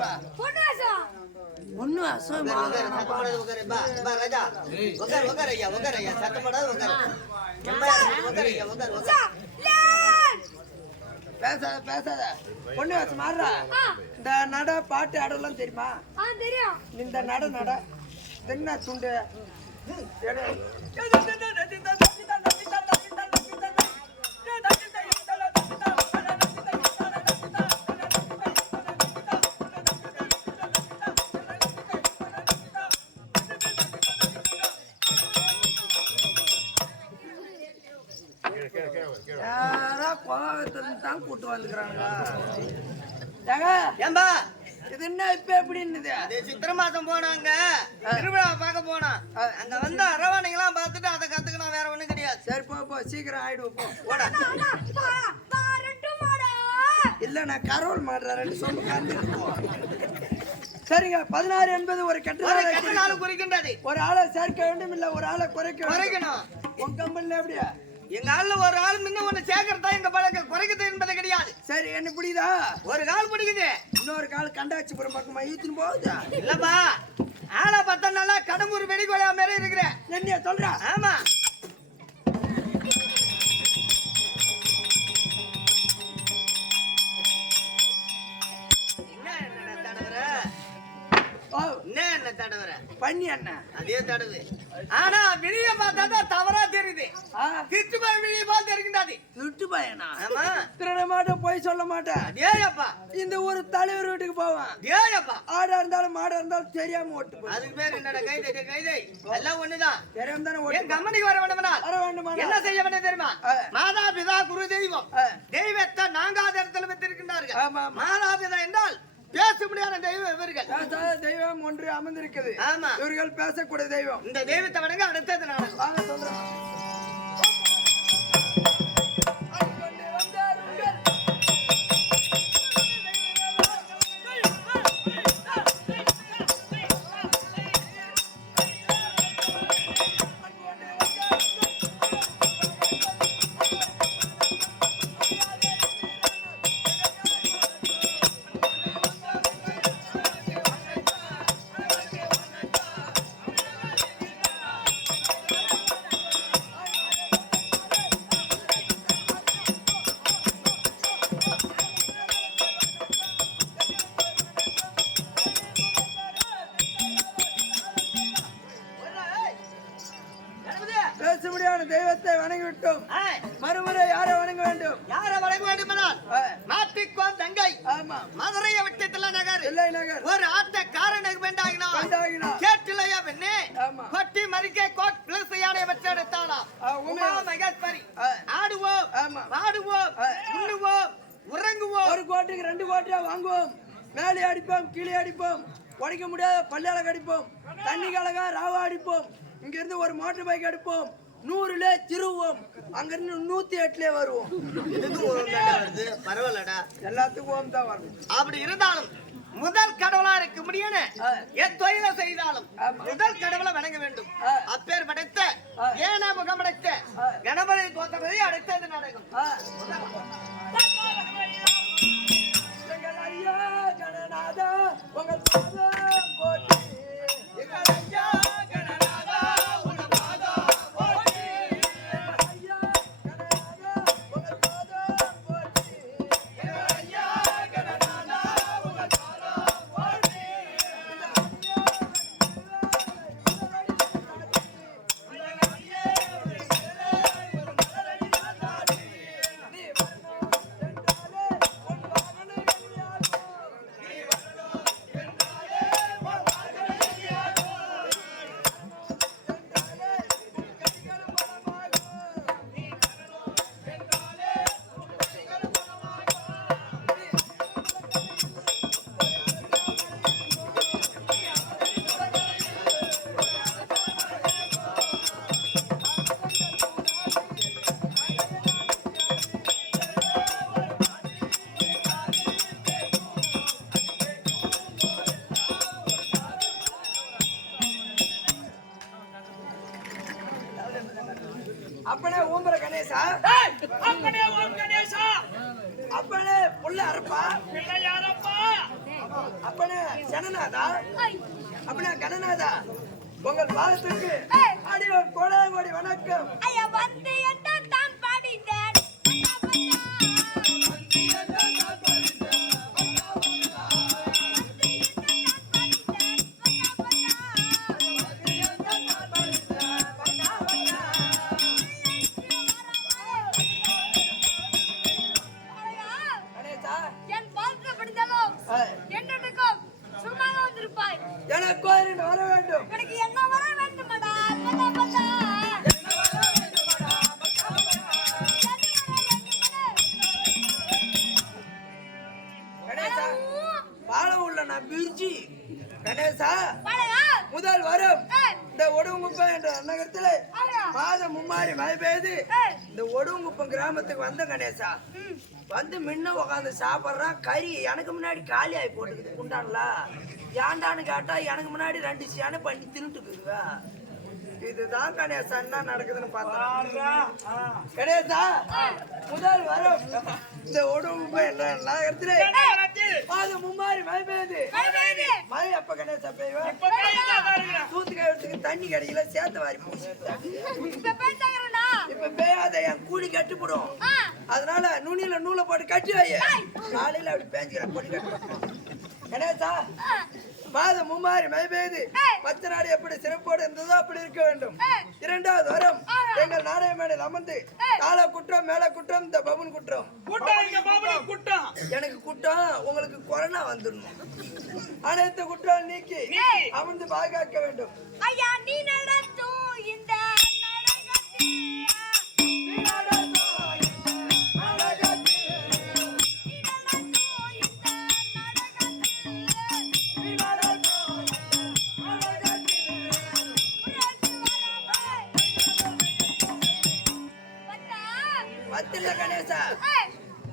வா ஒண்ணு அசம் பேசாத பேசாத பொண்ணு வச்சு மாறுறா. இந்த நட பாட்டு ஆடலாம் தெரியுமா? தெரியும். இந்த நட தென்ன துண்டு தான் கூட்டு வந்துக்கிறாங்க. ஏம்பா இது என்ன இப்ப எப்படின்னு சித்திரை மாசம் போனாங்க திருவிழா பார்க்க போனா அங்க வந்து அரவாணிங்கெல்லாம் பார்த்துட்டு அதை கத்துக்கணும், வேற ஒண்ணும் கிடையாது. சரி போ சீக்கிரம் ஆயிடுவோம் போ. இல்ல நான் கரோல் மாடுறேன் சரிங்க. 16 என்பது ஒரு கெட்ட நாள் குறிக்கின்றது. ஒரு ஆளை சேர்க்க வேண்டும், இல்ல ஒரு ஆளை குறைக்கணும். உன் கம்பெனில எப்படியா? எங்க ஆள்ல ஒரு ஆள் முன்ன ஒண்ணு சேர்க்கறதா எங்க பழக்கம், குறைக்குது என்பது கிடையாது. சரி என்ன பிடிக்குதா? ஒரு கால் பிடிக்குது, இன்னொரு கால் கண்டாச்சிபுரம் பக்கமா ஈத்துன்னு போகுதா? இல்லப்பா ஆளா 10 நாளா கடம்பூர் வெடிகோலையா மாதிரி இருக்கிறேன். என்ன சொல்றா? ஆமா என்ன தடவற பண்ணி அண்ணா அதே தடவு. ஆனா வெளிய பார்த்தா தவறா தெரியுது. திருட்டு போய் வெளிய பார்த்து தெரியுது. திருட்டு பையனா? ஆமா. திருட மாட்டேன், போய் சொல்ல மாட்டேன். அதேப்பா இந்த ஒரு தலைவர் வீட்டுக்கு போவான். அதேப்பா ஆடா இருந்தாலும் மாடா இருந்தாலும் தெரியாம ஓட்டு. அதுக்கு பேர் என்னடா கைதை எல்லாம் ஒண்ணுதான். தெரியாம தானே ஓட்டு. என் கம்பெனிக்கு வர வேண்டுமா? என்ன செய்ய வேண்டும் தெரியுமா? மாதா பிதா குரு தெய்வம், தெய்வத்தை நான்காவது இடத்துல வைத்திருக்கின்றார்கள். மாதா பிதா என்றால் பேச முடியாத தெய்வம் இவர்கள். தெய்வம் ஒன்று அமர்ந்திருக்குது. ஆமா, இவர்கள் பேசக்கூடிய தெய்வம். இந்த தெய்வத்தை வணங்க அடுத்தது நான் வாங்க சொல்றேன். பேச முடியாத தெய்வத்தை வணங்கிவிட்டோம். மறுமுறை யாரை வணங்க வேண்டும்? யாரை வணங்க வேண்டும் என்றால் மாட்டிக்கோன் தங்கை. ஆமா, மதுரையை விட்டு நகர் இல்லை நகர் ஒரு ஆட்டக்காரனுக்கு வேண்டாகினா கேட்டிலையா பெண்ணே கொட்டி மறிக்க கோட் பிளஸ் யானை வெற்றெடுத்தாளா உமா மகேஸ்வரி. ஆடுவோம், பாடுவோம், உண்ணுவோம், உறங்குவோம். ஒரு கோட்டுக்கு 2 கோட்டா வாங்குவோம். மேலே அடிப்போம், கீழே அடிப்போம். உடைக்க முடியாத பல்லால கடிப்போம். தண்ணி கலகா ராவா அடிப்போம். இங்க இருந்து ஒரு மோட்டர் பைக் எடுப்போம். 100ல திருவோம். அங்க இருந்து 108ல வருவோம். பரவாயில்லடா, எல்லாத்துக்கும் ஓம் தான் வரணும். அப்படி இருந்தாலும் முதல் கடவுளா இருக்க முடியும்னு எத்தொழில செய்தாலும் முதல் கடவுளை வணங்க வேண்டும். அப்பேர் படைத்த ஏன முகம் படைத்த கணபதி தோற்றத்தை அடுத்தது நடக்கும். அப்பனே ஓம்பர கணேசா, அப்பனே ஓம் கணேசா, அப்பனே புள்ள அரப்பா, பிள்ளை யாரப்பா, அப்பனே ஜனநாதா, அப்பனே கணநாதா, உங்கள் பாதத்துக்கு அடியோர் கோடாங்கோடி வணக்கம். ஐயா வந்து என்ன தான் பாடிட்டேன். என் பாதத்தை படித்தாலும் என்னட்டுக்கும் சும்மாக வந்திருப்பாய். எனக்கு வர வேண்டும். எனக்கு என்ன வர வேண்டுமடா பதா பதா. கணேசா, பாலம் உள்ள நான் பிரிச்சு கணேசா பாளையா முதல் வரும் இந்த ஒடுங்குப்பம் என்ற நகரத்தில் மாதம் மும்மாரி மழை பெய்து இந்த ஒடுங்குப்பம் கிராமத்துக்கு வந்த கணேசா வந்து முன்ன உட்காந்து சாப்பிட்றான். கறி எனக்கு முன்னாடி காலி ஆகி போட்டுக்குது குண்டான்ல. ஏண்டான்னு கேட்டா எனக்கு முன்னாடி 2 சேனை பண்ணி தின்னுட்டுக்குதுவா. இதுதான் கணேசா என்ன நடக்குதுன்னு பார்த்தா கணேசா முதல் வரும் இந்த ஒடுங்குப்பம் என்ற நகரத்தில் மாதம் மும்மாரி மழை பெய்யுது. மழை அப்ப கணேசா பெய்யும். தூத்துக்கு தண்ணி கிடைக்கல, சேர்த்து வாரி போச்சு. இப்ப பெய்யாத என் கூலி கட்டுப்படும். அதனால நுனியில நூலை போட்டு கட்டி வை. காலையில அப்படி பேஞ்சுக்கிற பொடி கட்டு கணேசா. மாதம் மும்மாரி மழை பெய்து 10 நாடு எப்படி சிறப்போடு இருந்ததோ அப்படி இருக்க வேண்டும். 2வது வரம் எங்கள் நாடக மேடையில் அமர்ந்து கால குற்றம் மேல குற்றம் இந்த பபுன் குற்றம் குற்றம் எனக்கு குற்றம் உங்களுக்கு கொரோனா வந்துடணும். அனைத்து குற்றம் நீக்கி அமர்ந்து பாதுகாக்க வேண்டும். ஐயா நீ நடத்தும் இந்த கணேசா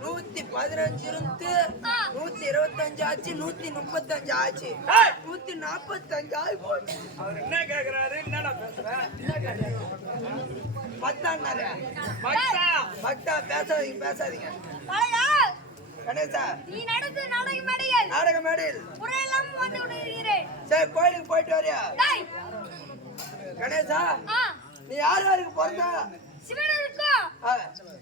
115 இருந்து 125 ஆச்சு, 135 ஆச்சு, 145 ஆகி போச்சு. அவர் என்ன கேக்குறாரு? என்னடா பேசுற? பக்தான்னாரு. பக்தா பேசாதீங்க பாளையா கணேசா. நீ நடத்து நாடக மேடையில் புறையெல்லாம் வந்து விடுகிறேன். சரி கோயிலுக்கு போயிட்டு வரியா டேய் கணேசா? நீ யாருக்கு பிறந்தா? சிவனுக்கோ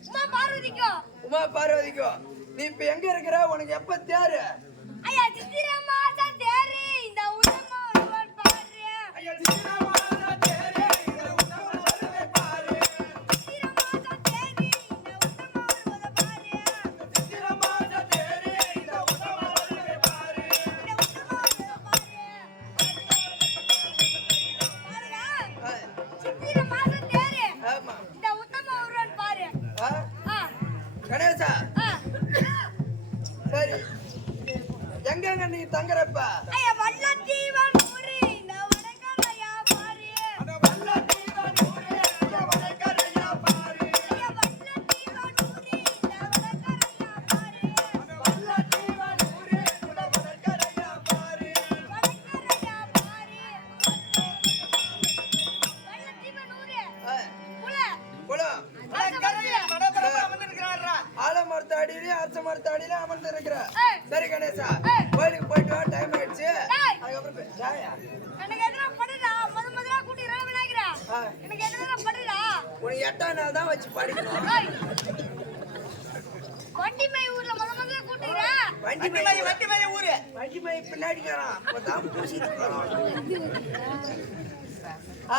உமா பார்வதிக்கோ. நீ இப்ப எங்க இருக்கிற? உனக்கு எப்ப தேரு? ஐயா சித்திரை மாசம் தேரு இந்த உத்தம ஒருவன் பாரு. ஐயா சித்திரை மாசம் தேரு இந்த உத்தம ஒருவன் பாரு. சித்திரை மாசம் தேரு இந்த உத்தம ஒருவன் பாரு. சித்திரை மாசம் தேரு இந்த உத்தம ஒருவன் பாரு. இந்த உத்தம ஒருவன் பாரு. பாருங்க சித்திரை மாசம் தேரு. ஆமா இந்த உத்தம ஒருவன் பாரு. கணேசா சரி எங்க நீ தங்குறப்ப? ஐயா வல்லத்தீவன் ஊரு இந்த வடகரையா பாரு. அந்த வல்லத்தீவன் ஊரு இந்த வடகரையா பாரு. ஐயா வல்லத்தீவன் ஊரு இந்த வடகரையா பாரு. அந்த வல்லத்தீவன் ஊரு இந்த வடகரையா பாரு. வடகரையா பாரு. வல்லத்தீவன் ஊரு குளம் ஆலமரத்தாடியிலே அரச மரத்தாடியிலே அமர்ந்து இருக்கிற. சரி கணேசா கோயிலுக்கு போயிட்டு வா, டைம் ஆயிடுச்சு. அதுக்கப்புறம் எனக்கு எதுனா பண்ணுடா. முதல்ல கூட்டிரா விநாயகரா. எனக்கு எதுனா பண்ணுடா. உனக்கு 8ஆம் நாள் தான் வச்சு படிக்கணும். வண்டிமை ஊர்ல முதல்ல கூட்டிரா. வண்டிமய ஊரு. வண்டிமை பின்னாடிக்கிறான். அப்பதான் பூசிட்டு போறான்.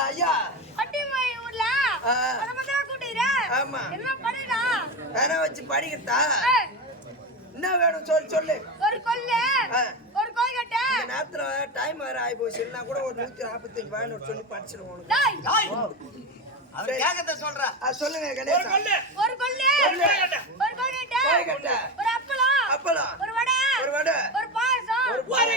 ஐயா வண்டிமை ஊர்ல முதல்ல கூட்டிரா. ஆமா என்ன பண்ணுடா. வேணா வச்சு படிக்கிறதா? என்ன வேணும் சொல்லு. ஒரு கொல்லு ஒரு கோய்கட்ட. இந்த நேரத்துல டைம் வேற ஆகி போச்சு. நான் கூட ஒரு 145 வேணும் சொல்லி படிச்சிருவோம். டேய் அவர் கேக்கத சொல்றா. சொல்லுங்க கணேசா. ஒரு கொல்லு ஒரு கோய்கட்ட ஒரு அப்பளம் ஒரு வடை ஒரு பாயாசம் ஒரு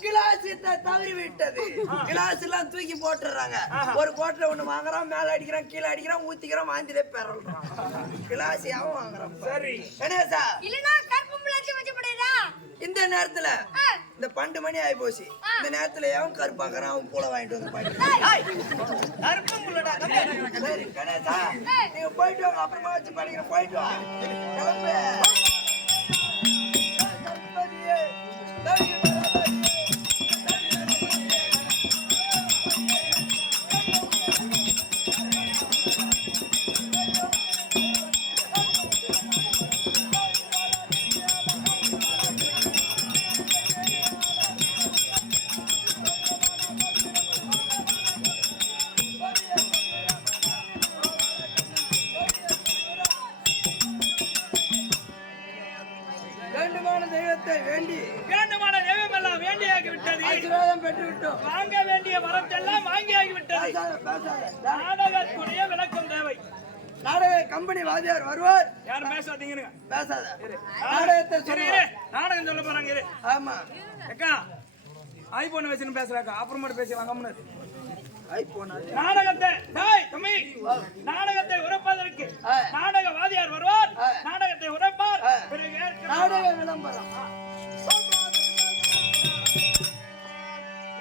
கிளாஸ் தவறி விட்டது. கிளாஸ் எல்லாம் தூக்கி போட்டுறாங்க. ஒரு கோட்டை ஒண்ணு வாங்குறான், மேல அடிக்கிறான், கீழே அடிக்கிறான், ஊத்திக்கிறான், வாந்திலே பெறல்றான். கிளாஸ் யாவும் வாங்குறான். சரி கணேசா இல்லனா கருப்பு முளைச்சி வச்சு போடுறா. இந்த நேரத்துல இந்த 12 மணி ஆகி போச்சு. இந்த நேரத்துல எவன் கருப்பாக்குறான் அவன் பூளை வாங்கிட்டு வந்து படிக்கிறான். கருப்பு முள்ளடா. சரி கணேசா நீங்க போயிட்டு வாங்க, அப்புறமா வச்சு படிக்கிறேன். போயிட்டு வா கிளம்பு. வேண்டுமான தெய்வத்தை வேண்டி வேண்டுமான தெய்வம் எல்லாம் வேண்டியாகி விட்டது. ஆசீர்வாதம் பெற்று விட்டோம். வாங்க வேண்டிய வரத்தெல்லாம் வாங்கியாகி விட்டது. பேசாத. நாடகத்துடைய விளக்கம் தேவை. நாடக கம்பெனி வாதியார் வருவார். யாரும் பேசாதீங்க. பேசாத. நாடகத்தை சொல்லு. நாடகம் சொல்ல போறாங்க. இரு. ஆமா. அக்கா ஐபோன் வச்சுன்னு பேசுறாக்கா. அப்புறமேட்டு பேசுவாங்க. கம்முனு ஐபோன். நாடகத்தை டேய் தம்பி நாடகத்தை உரைப்பதற்கு நாடக வாதியார் வருவார். நாடகத்தை உரைப்பார். பிறகு நாடக விளம்பரம்.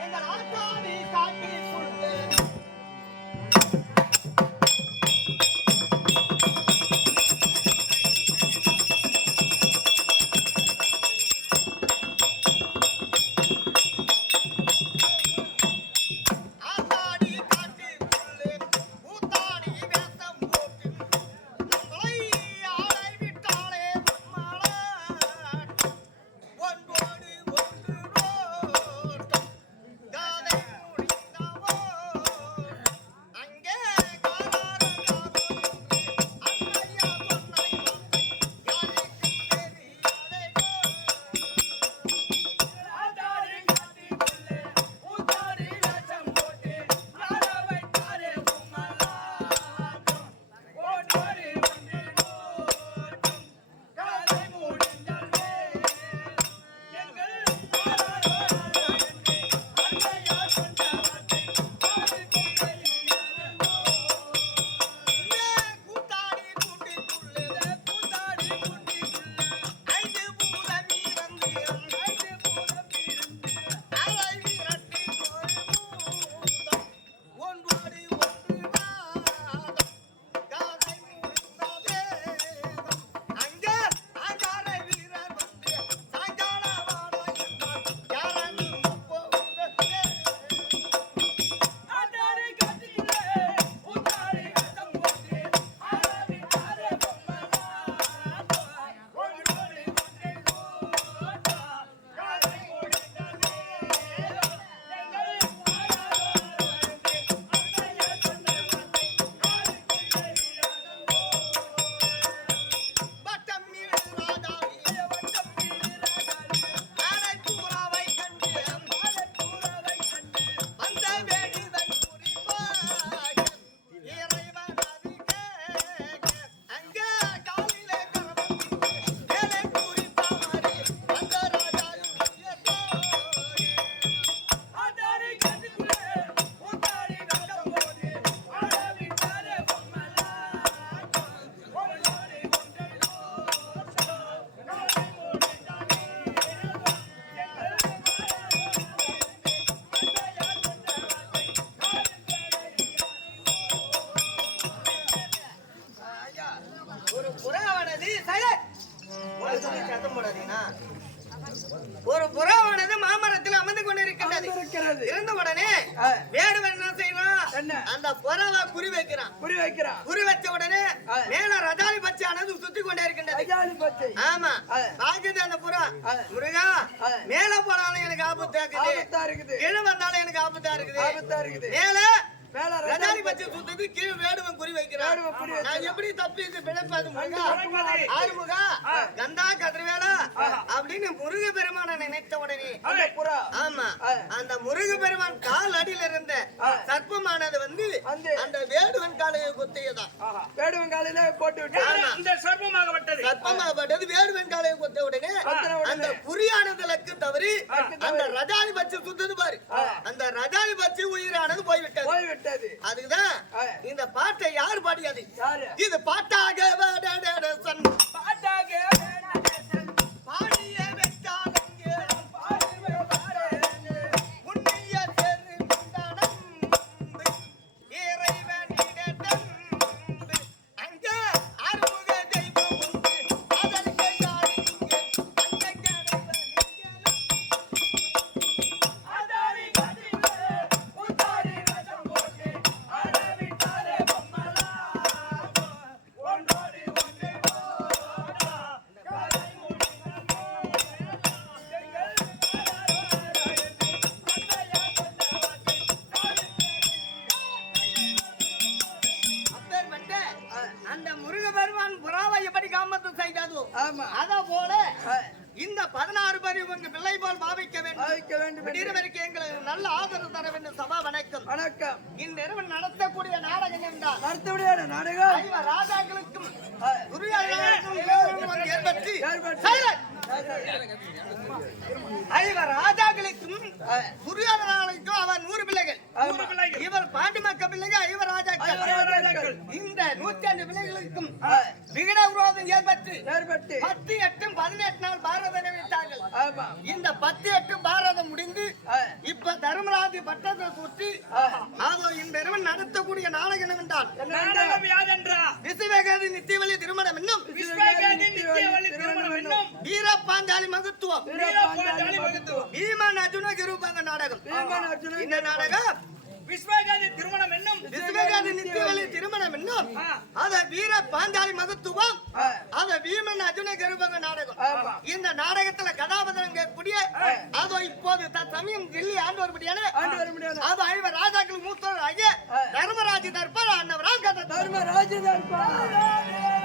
எங்கள் ஆத்தாடி காட்டிக்குள்ளே ஒரு புறாவானது மாமரத்தில் அமர்ந்து கொண்டிருக்கின்றது. இருந்த உடனே வேடுவன் என்ன செய்யறான்? அந்த புறாவை குறி வைக்கிறான். குறி வச்ச உடனே மேல ரஜாலி பச்சையானது சுத்தி கொண்டே இருக்கின்றது. ஆமா, பாக்குது அந்த புறா. முருகா, மேல போனாலும் எனக்கு ஆபத்தா இருக்குது, கீழே வந்தாலும் எனக்கு ஆபத்தா இருக்குது. மேல ரஜாலி பச்சை சுத்தது, கீழே வேடுவன் குறி வைக்கிறான். நான் எப்படி தப்பி பிழைப்பது? முருகா, ஆறுமுகா, கந்தா கதிரவேலா அப்படின்னு முருக பெருமான நினைத்த உடனே ஆமா, அந்த முருக பெருமான் கால் அடியில இருந்த சர்ப்பமானது வந்து அந்த வேடுவன் காலையை கொத்தியதான். வேடுவன் காலையில போட்டு விட்டு சர்ப்பமாகப்பட்டது வேடுவன் காலையை கொத்த உடனே அந்த குறியானது லக்கு தவறி அந்த ரஜாலி பச்சை சுத்தது பாரு, அந்த ரஜாலி பச்சை உயிரானது போய்விட்டது. அதுக்குதான் இந்த பாட்டை யார் பாடியது? இது பாட்டாக பாடிய பாவிக்க வேண்டும் என்று. விடியவருக்கு எங்களுக்கு நல்ல ஆதரவு தர வேண்டும். சபா வணக்கம். வணக்கம். இந்நிறுவனம் நடத்தக்கூடிய நாடகம் என்றால் நடத்தபடியான நாடகம் ஐவ ராஜாக்களுக்கும் துரியோதனனுக்கும் ஏற்பட்டு ஐவ ராஜாக்களுக்கும் துரியோதனனுக்கும் அவர் 100 பிள்ளைகள். இவர் பாண்டி மக்கள் பிள்ளைகள் ஐவ ராஜாக்கள். இந்த 105 பிள்ளைகளுக்கும் விகட விரோதம் ஏற்பட்டு 10, 8, 18 நாள் பாரதம் நினைத்தார்கள். இந்த 10, 8 பாரதம் முடிந்து இப்ப தர்மராஜ் பட்டத்தை சுற்றி இந்த இரவன் நடத்தக்கூடிய நாடகம் என்னவென்றால் விசுவகதி நித்தியவழி திருமணம் என்னும் வீரபாஞ்சாலி மகத்துவம் பீமன் அர்ஜுன கிருபங்க நாடகம். இந்த நாடகம் விஸ்வகாதி திருமணம் என்னும் விஸ்வகாதி நித்தியவழி திருமணம் என்னும் அத வீர பாஞ்சாலி மகத்துவம் அத வீமன் அர்ஜுன கருபங்க நாடகம். இந்த நாடகத்துல கதாபாத்திரம் கேட்கக்கூடிய அதோ இப்போது தற்சமயம் டெல்லி ஆண்டு வரும்படியான அது ஐவர் ராஜாக்கள் மூத்தவர் ஐயா தர்மராஜ் தர்பார் அன்னவராம் கதை தர்மராஜ தர்பார்